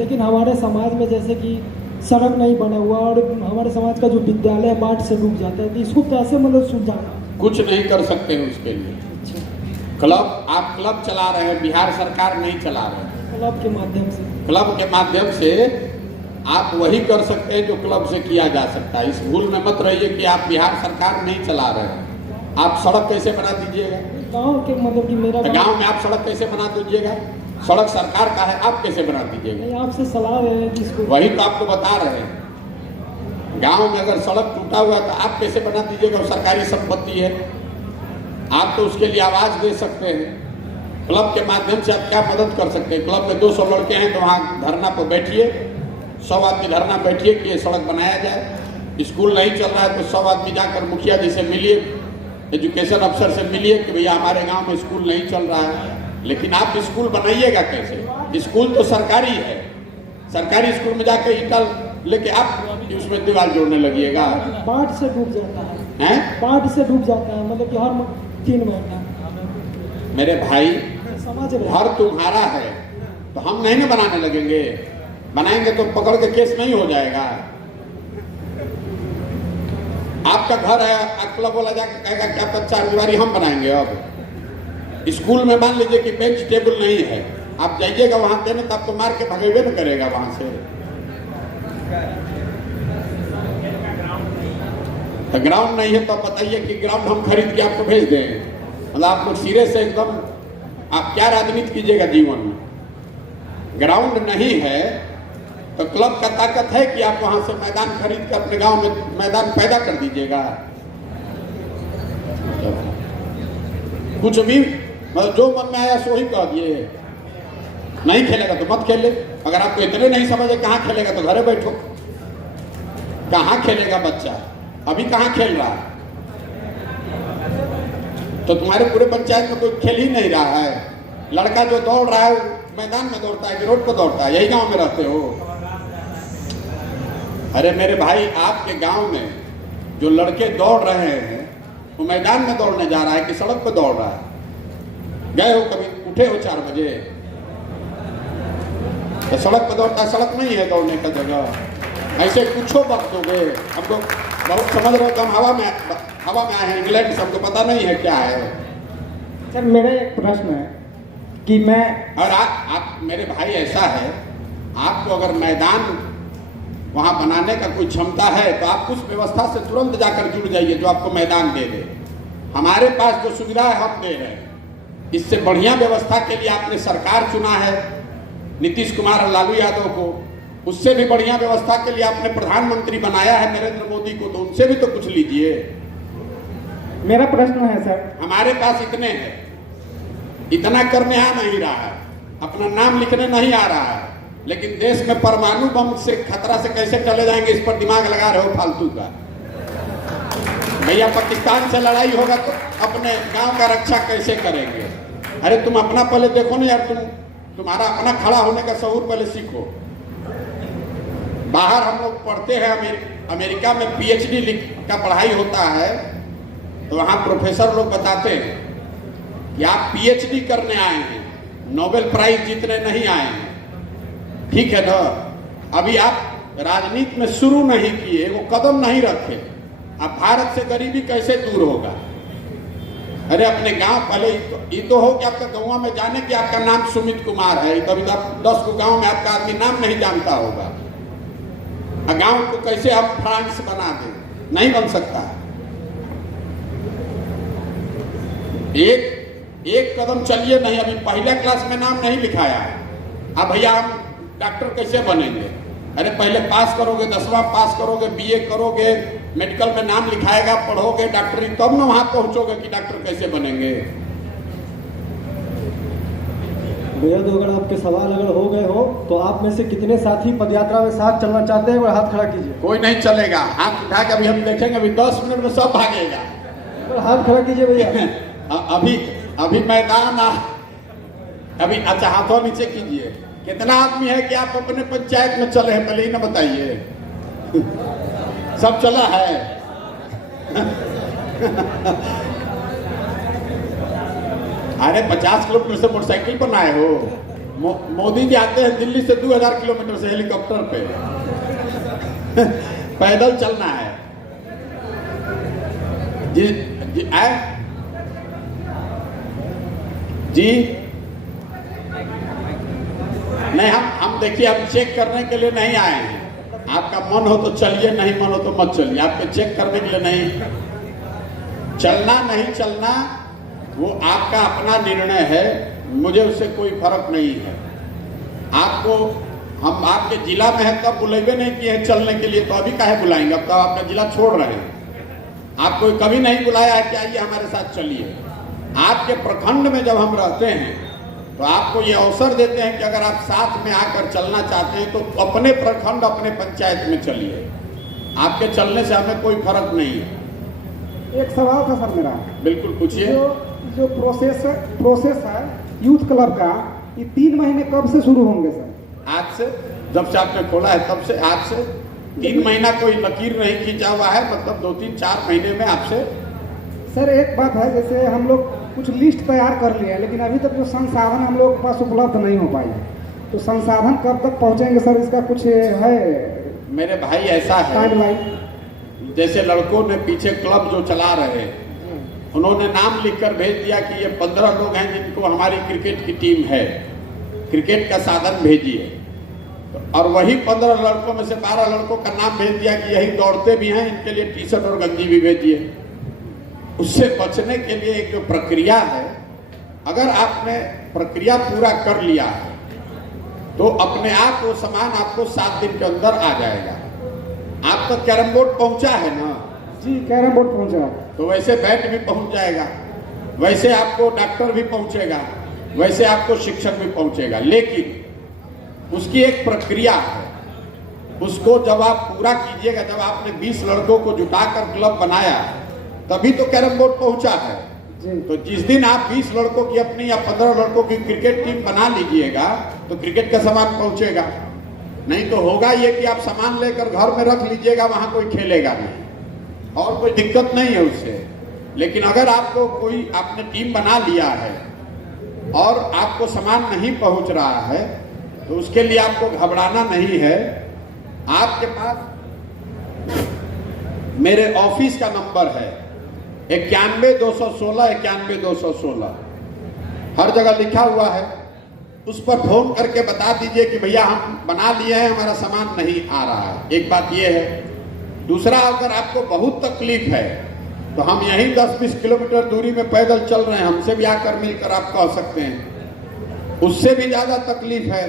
लेकिन हमारे समाज में जैसे कि सड़क नहीं बना हुआ और हमारे समाज का जो विद्यालय है बाढ़ से डूब जाता है, तो इसको कैसे मतलब सुलझाना? कुछ नहीं कर सकते हैं उसके लिए। क्लब, आप क्लब चला रहे हैं, बिहार सरकार नहीं चला रहे हैं। क्लब के माध्यम से, क्लब के माध्यम से आप वही कर सकते हैं जो क्लब से किया जा सकता है। इस भूल में मत रहिए कि आप बिहार सरकार नहीं चला रहे हैं। आप सड़क कैसे बना दीजिएगा? गाँव के मतलब कि मेरा गांव में आप सड़क कैसे बना दीजिएगा? सड़क सरकार का है, आप कैसे बना दीजिएगा? आपसे सलाह रहे हैं कि इसको, वही तो आपको बता रहे हैं। गांव में अगर सड़क टूटा हुआ है तो आप कैसे बना दीजिएगा? वो सरकारी संपत्ति है, आप तो उसके लिए आवाज दे सकते हैं। क्लब के माध्यम से आप क्या मदद कर सकते हैं? क्लब में 200 लड़के हैं तो वहाँ धरना पर बैठिए, 100 आदमी धरना बैठिए कि ये सड़क बनाया जाए। स्कूल नहीं चल रहा है तो 100 आदमी जाकर मुखिया जी से मिलिए, एजुकेशन अफसर से मिलिए कि भैया हमारे गांव में स्कूल नहीं चल रहा है। लेकिन आप स्कूल बनाइएगा कैसे? स्कूल तो सरकारी है, सरकारी स्कूल में जाकर ईंटा लेके आप उसमें दीवार जोड़ने लगिएगा। बाढ़ से डूब जाता है, बाढ़ से डूब जाता है, मतलब कि हर 3 महीना। मेरे भाई, समझ रहे, घर तुम्हारा है तो हम नहीं ना बनाने लगेंगे। बनाएंगे तो पकड़ के केस नहीं हो जाएगा। आपका घर है, क्लब वाला जाकर कहेगा कि आपका 4 दीवारी हम बनाएंगे। अब स्कूल में मान लीजिए कि बेंच टेबल नहीं है, आप जाइएगा वहां देने तो आपको मार के भगेबे न करेगा वहां से। तो ग्राउंड नहीं है तो बताइए कि ग्राउंड हम खरीद के आपको भेज दें? मतलब आप लोग सिरे से एकदम, आप क्या राजनीति कीजिएगा जीवन में? ग्राउंड नहीं है तो क्लब का ताकत है कि आप वहां से मैदान खरीद कर अपने गांव में मैदान पैदा कर दीजिएगा। कुछ भी मतलब जो मन में आया सो ही कह दिए। नहीं खेलेगा तो मत खेले। अगर आपको इतने नहीं समझे कहाँ खेलेगा तो घरे बैठो। कहाँ खेलेगा बच्चा? अभी कहाँ खेल रहा है? तो तुम्हारे पूरे पंचायत में कोई खेल ही नहीं रहा है। लड़का जो दौड़ रहा है मैदान में दौड़ता है कि रोड पर दौड़ता है? यही गांव में रहते हो? अरे मेरे भाई, आपके गांव में जो लड़के दौड़ रहे हैं वो मैदान में दौड़ने जा रहा है कि सड़क पर दौड़ रहा है? गए हो कभी? उठे हो 4 बजे तो सड़क पर दौड़ता है? सड़क नहीं है दौड़ने का जगह। ऐसे कुछ वक्त दोगे हमको, बहुत समझ रहे हो तो हम हवा में आए हैं इंग्लैंड से, हमको पता नहीं है क्या है। सर मेरा एक प्रश्न है कि मैं, और आप मेरे भाई ऐसा है, आपको अगर मैदान वहां बनाने का कोई क्षमता है तो आप उस व्यवस्था से तुरंत जाकर जुड़ जाइए जो आपको मैदान दे दे। हमारे पास जो सुविधा है हम दे रहे हैं। इससे बढ़िया व्यवस्था के लिए आपने सरकार चुना है नीतीश कुमार और लालू यादव को। उससे भी बढ़िया व्यवस्था के लिए आपने प्रधानमंत्री बनाया है नरेंद्र मोदी को, तो उनसे भी तो कुछ लीजिए। मेरा प्रश्न है सर, हमारे पास इतने हैं, इतना करने आ नहीं रहा है, अपना नाम लिखने नहीं आ रहा है, लेकिन देश में परमाणु बम से खतरा से कैसे चले जाएंगे इस पर दिमाग लगा रहे हो फालतू का। भैया पाकिस्तान से लड़ाई होगा तो अपने गांव का रक्षा कैसे करेंगे? अरे तुम अपना पहले देखो ना यार, तुम्हारा अपना खड़ा होने का शऊर पहले सीखो। बाहर हम लोग पढ़ते हैं, अमेरिका में PhD का पढ़ाई होता है तो वहाँ प्रोफेसर लोग बताते हैं कि आप PhD करने आए हैं, नोबेल प्राइज जीतने नहीं आए हैं। ठीक है ना? अभी आप राजनीति में शुरू नहीं किए, वो कदम नहीं रखे, अब भारत से गरीबी कैसे दूर होगा? अरे अपने गांव पहले ये तो हो कि आपका गाँव में जाने कि आपका नाम सुमित कुमार है, कभी 10 को गांव में आपका आदमी नाम नहीं जानता होगा। गांव को कैसे हम फ्रांस बना दें? नहीं बन सकता। एक कदम चलिए नहीं, अभी पहला क्लास में नाम नहीं लिखाया है। अब भैया हम डॉक्टर कैसे बनेंगे? अरे पहले पास करोगे, 10वां पास करोगे, BA करोगे, मेडिकल में नाम लिखाएगा, पढ़ोगे डॉक्टरी, तब ना वहां पहुंचोगे कि डॉक्टर कैसे बनेंगे। भैया तो अगर आपके सवाल अगर हो गए हो तो आप में से कितने साथी पदयात्रा में साथ चलना चाहते हैं? और हाथ खड़ा कीजिए। कोई नहीं चलेगा, हाथ उठा के अभी हम देखेंगे, अभी 10 मिनट में सब भागेगा। और हाथ खड़ा कीजिए भैया। अभी मैदान अभी, अच्छा हाथों नीचे कीजिए। कितना आदमी है कि आप अपने पंचायत में चले हैं, पहले ही ना बताइए। सब चला है। अरे 50 किलोमीटर से मोटरसाइकिल पर आए हो? मोदी जी आते हैं दिल्ली से 2000 किलोमीटर से हेलीकॉप्टर पे पैदल चलना है जी। जी जी नहीं, हम देखिए, हम चेक करने के लिए नहीं आए हैं। आपका मन हो तो चलिए, नहीं मन हो तो मत चलिए। आपको चेक करने के लिए नहीं, चलना नहीं चलना वो आपका अपना निर्णय है, मुझे उससे कोई फर्क नहीं है। आपको हम आपके जिला में है तब बुलावे नहीं किए हैं चलने के लिए, तो अभी काहे बुलाएंगे? अब तो आपका जिला छोड़ रहे हैं। आपको कभी नहीं बुलाया है कि आइए हमारे साथ चलिए। आपके प्रखंड में जब हम रहते हैं तो आपको ये अवसर देते हैं कि अगर आप साथ में आकर चलना चाहते हैं तो अपने प्रखंड, अपने पंचायत में चलिए। आपके चलने से हमें कोई फर्क नहीं है। एक सवाल था सर मेरा। बिल्कुल पूछिए। जो प्रोसेस है यूथ क्लब का, ये 3 महीने कब से शुरू होंगे सर? आज से, जब से आपने खोला है तब से। आज से 3 महीना कोई लकीर नहीं खींचा हुआ है, मतलब 2-3-4 महीने में आपसे। सर एक बात है, जैसे हम लोग कुछ लिस्ट तैयार कर लिए हैं, लेकिन अभी तक जो संसाधन हम लोग के पास उपलब्ध नहीं हो पाई है, तो संसाधन कब तक पहुंचेंगे सर? इसका कुछ है मेरे भाई? ऐसा है, टाइमलाइन। जैसे लड़कों ने पीछे क्लब जो चला रहे हैं, उन्होंने नाम लिखकर भेज दिया कि ये 15 लोग हैं जिनको हमारी क्रिकेट की टीम है, क्रिकेट का साधन भेजिए। और वही 15 लड़कों में से 12 लड़कों का नाम भेज दिया कि यही दौड़ते भी हैं, इनके लिए टी शर्ट और गंजी भी भेजिए। उससे बचने के लिए एक जो प्रक्रिया है, अगर आपने प्रक्रिया पूरा कर लिया है तो अपने आप वो सामान आपको 7 दिन के अंदर आ जाएगा। आप तक कैरम बोर्ड पहुंचा है ना? जी, कैरम बोर्ड पहुंचा। तो वैसे बैट भी पहुंच जाएगा, वैसे आपको डॉक्टर भी पहुंचेगा, वैसे आपको शिक्षक भी पहुंचेगा। लेकिन उसकी एक प्रक्रिया है, उसको जब आप पूरा कीजिएगा, जब आपने 20 लड़कों को जुटाकर क्लब बनाया तभी तो कैरम बोर्ड पहुंचा है। तो जिस दिन आप 20 लड़कों की अपनी या 15 लड़कों की क्रिकेट टीम बना लीजिएगा तो क्रिकेट का सामान पहुंचेगा। नहीं तो होगा ये कि आप सामान लेकर घर में रख लीजिएगा, वहां कोई खेलेगा नहीं और कोई दिक्कत नहीं है उससे। लेकिन अगर आपको कोई आपने टीम बना लिया है और आपको सामान नहीं पहुंच रहा है तो उसके लिए आपको घबराना नहीं है। आपके पास मेरे ऑफिस का नंबर है 91-216 91-216, हर जगह लिखा हुआ है। उस पर फोन करके बता दीजिए कि भैया हम बना लिए हैं, हमारा सामान नहीं आ रहा है। एक बात यह है। दूसरा, अगर आपको बहुत तकलीफ है तो हम यहीं 10-20 किलोमीटर दूरी में पैदल चल रहे हैं, हमसे भी आकर मिलकर आप कह सकते हैं। उससे भी ज्यादा तकलीफ है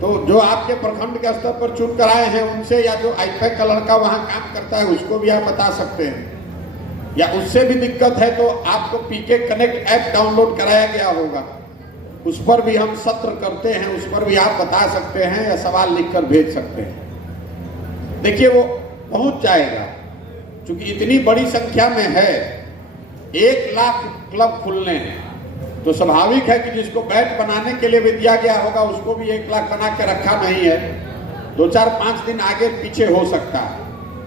तो जो आपके प्रखंड के स्तर पर चुन कर आए हैं उनसे, या जो आईपैक का लड़का वहां काम करता है उसको भी आप बता सकते हैं। या उससे भी दिक्कत है तो आपको पीके कनेक्ट ऐप डाउनलोड कराया गया होगा, उस पर भी हम सत्र करते हैं, उस पर भी आप बता सकते हैं या सवाल लिखकर भेज सकते हैं। देखिए वो पहुंच जाएगा, क्योंकि इतनी बड़ी संख्या में है। 1 लाख क्लब खुलने हैं तो स्वाभाविक है कि जिसको बैट बनाने के लिए भी दिया गया होगा उसको भी 1 लाख बना के रखा नहीं है। 2-4-5 दिन आगे पीछे हो सकता है।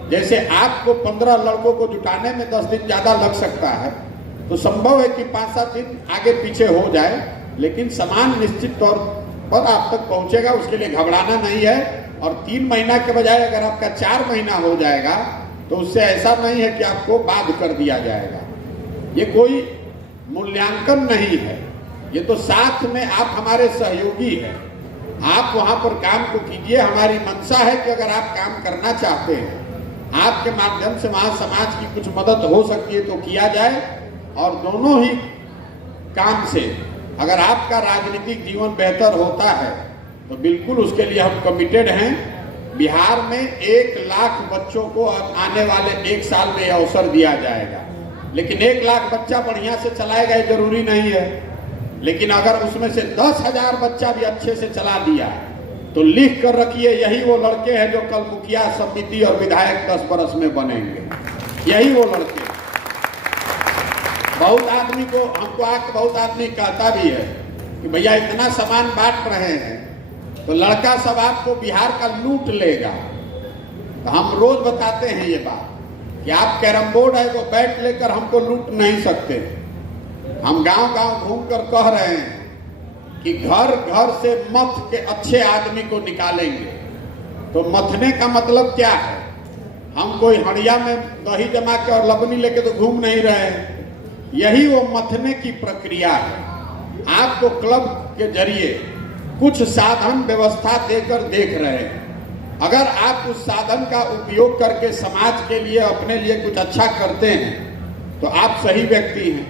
जैसे आपको 15 लड़कों को जुटाने में 10 दिन ज्यादा लग सकता है, तो संभव है कि 5-7 दिन आगे पीछे हो जाए, लेकिन सामान निश्चित तौर पर आप तक पहुंचेगा। उसके लिए घबराना नहीं है। और 3 महीना के बजाय अगर आपका 4 महीना हो जाएगा तो उससे ऐसा नहीं है कि आपको बाध कर दिया जाएगा। ये कोई मूल्यांकन नहीं है, ये तो साथ में आप हमारे सहयोगी हैं। आप वहां पर काम को कीजिए। हमारी मंशा है कि अगर आप काम करना चाहते हैं, आपके माध्यम से वहां समाज की कुछ मदद हो सकती है तो किया जाए। और दोनों ही काम से अगर आपका राजनीतिक जीवन बेहतर होता है तो बिल्कुल उसके लिए हम कमिटेड हैं। बिहार में 1 लाख बच्चों को आने वाले 1 साल में अवसर दिया जाएगा। लेकिन 1 लाख बच्चा बढ़िया से चलाएगा ये जरूरी नहीं है। लेकिन अगर उसमें से 10,000 बच्चा भी अच्छे से चला दिया तो लिख कर रखिए, यही वो लड़के हैं जो कल मुखिया, समिति और विधायक 10 बरस में बनेंगे। यही वो लड़के। बहुत आदमी को, हमको आके बहुत आदमी कहता भी है कि भैया इतना सामान बांट रहे हैं तो लड़का सब आपको बिहार का लूट लेगा। तो हम रोज बताते हैं ये बात कि आप कैरम बोर्ड है तो बैट लेकर हमको लूट नहीं सकते। हम गांव गांव घूम कर कह रहे हैं कि घर घर से मथ के अच्छे आदमी को निकालेंगे। तो मथने का मतलब क्या है? हम कोई हड़िया में दही जमा के और लबनी लेके तो घूम नहीं रहे हैं। यही वो मथने की प्रक्रिया है। आपको क्लब के जरिए कुछ साधन व्यवस्था देकर देख रहे हैं। अगर आप उस साधन का उपयोग करके समाज के लिए, अपने लिए कुछ अच्छा करते हैं तो आप सही व्यक्ति हैं।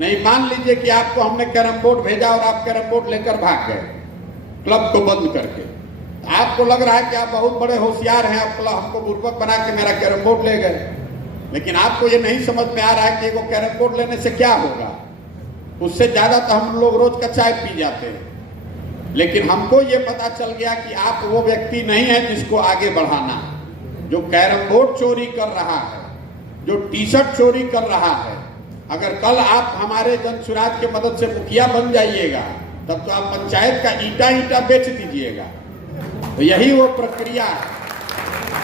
नहीं, मान लीजिए कि आपको हमने कैरम बोर्ड भेजा और आप कैरम बोर्ड लेकर भाग गए क्लब को बंद करके। आपको लग रहा है कि आप बहुत बड़े होशियार हैं, आप हमको बुर्बक बना के मेरा कैरम बोर्ड ले गए। लेकिन आपको ये नहीं समझ में आ रहा है कि वो कैरम बोर्ड लेने से क्या होगा। उससे ज्यादा तो हम लोग रोज का चाय पी जाते हैं। लेकिन हमको ये पता चल गया कि आप वो व्यक्ति नहीं है जिसको आगे बढ़ाना। जो कैरम बोर्ड चोरी कर रहा है, जो टी शर्ट चोरी कर रहा है, अगर कल आप हमारे जन सुराज के मदद से मुखिया बन जाइएगा तब तो आप पंचायत का ईटा बेच दीजिएगा। तो यही वो प्रक्रिया है।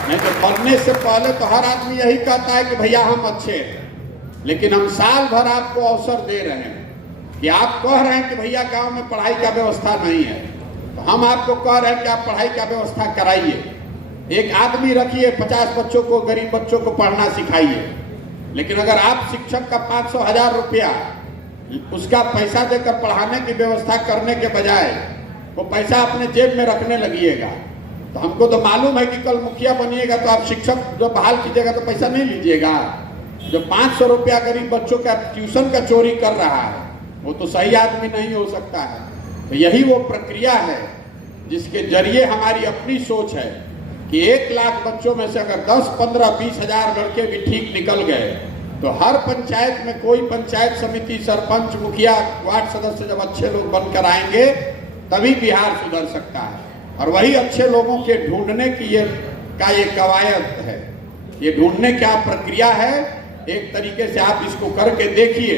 नहीं तो बनने से पहले तो हर आदमी यही कहता है कि भैया हम अच्छे हैं। लेकिन हम साल भर आपको अवसर दे रहे हैं कि आप कह रहे हैं कि भैया गांव में पढ़ाई का व्यवस्था नहीं है, तो हम आपको कह रहे हैं कि आप पढ़ाई का व्यवस्था कराइए। एक आदमी रखिए, 50 बच्चों को, गरीब बच्चों को पढ़ना सिखाइए। लेकिन अगर आप शिक्षक का 500,000 रुपया उसका पैसा देकर पढ़ाने की व्यवस्था करने के बजाय वो पैसा अपने जेब में रखने लगिएगा, तो हमको तो मालूम है कि कल मुखिया बनिएगा तो आप शिक्षक जो बहाल कीजिएगा तो पैसा नहीं लीजिएगा। जो 500 रुपया गरीब बच्चों का ट्यूशन का चोरी कर रहा है वो तो सही आदमी नहीं हो सकता है। तो यही वो प्रक्रिया है जिसके जरिए हमारी अपनी सोच है कि 1 लाख बच्चों में से अगर 10, 15, 20 हजार लड़के भी ठीक निकल गए तो हर पंचायत में कोई पंचायत समिति, सरपंच, मुखिया, वार्ड सदस्य जब अच्छे लोग बनकर आएंगे तभी बिहार सुधर सकता है। और वही अच्छे लोगों के ढूंढने की ये कवायद है। ये ढूंढने क्या प्रक्रिया है, एक तरीके से आप इसको करके देखिए।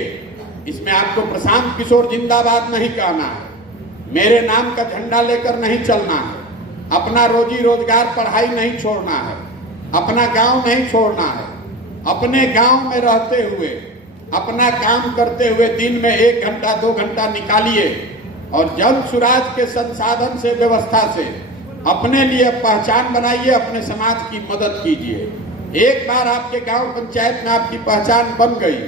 इसमें आपको प्रशांत किशोर जिंदाबाद नहीं कहना है, मेरे नाम का झंडा लेकर नहीं चलना है, अपना रोजी रोजगार, पढ़ाई नहीं छोड़ना है, अपना गांव नहीं छोड़ना है। अपने गांव में रहते हुए, अपना काम करते हुए दिन में 1 घंटा 2 घंटा निकालिए और जन सुराज के संसाधन से, व्यवस्था से अपने लिए पहचान बनाइए, अपने समाज की मदद कीजिए। एक बार आपके गांव पंचायत में आपकी पहचान बन गई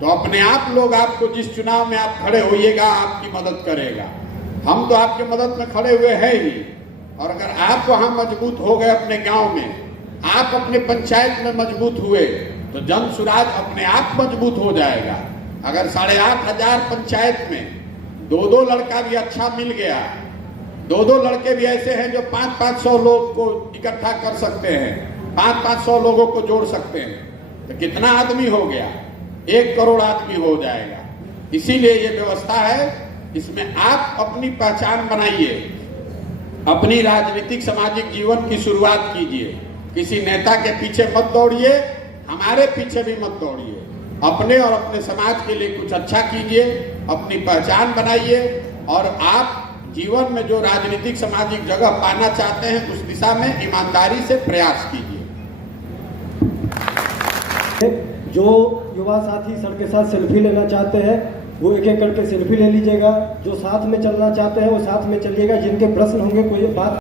तो अपने आप लोग आपको जिस चुनाव में आप खड़े होइएगा आपकी मदद करेगा। हम तो आपके मदद में खड़े हुए हैं ही। और अगर आप वहां मजबूत हो गए, अपने गांव में, आप अपने पंचायत में मजबूत हुए तो जन सुराज अपने आप मजबूत हो जाएगा। अगर 8,500 पंचायत में 2-2 लड़का भी अच्छा मिल गया, 2-2 लड़के भी ऐसे हैं जो 500-500 लोग को इकट्ठा कर सकते हैं, 500-500 लोगों को जोड़ सकते हैं, तो कितना आदमी हो गया? 1 करोड़ आदमी हो जाएगा। इसीलिए ये व्यवस्था है, इसमें आप अपनी पहचान बनाइए, अपनी राजनीतिक सामाजिक जीवन की शुरुआत कीजिए। किसी नेता के पीछे मत दौड़िए, हमारे पीछे भी मत दौड़िए। अपने और अपने समाज के लिए कुछ अच्छा कीजिए, अपनी पहचान बनाइए और आप जीवन में जो राजनीतिक सामाजिक जगह पाना चाहते हैं उस दिशा में ईमानदारी से प्रयास कीजिए। जो युवा साथी सर के साथ सेल्फी लेना चाहते हैं वो एक-एक करके सेल्फी ले लीजिएगा। जो साथ में चलना चाहते हैं वो साथ में चलिएगा। जिनके प्रश्न होंगे, कोई बात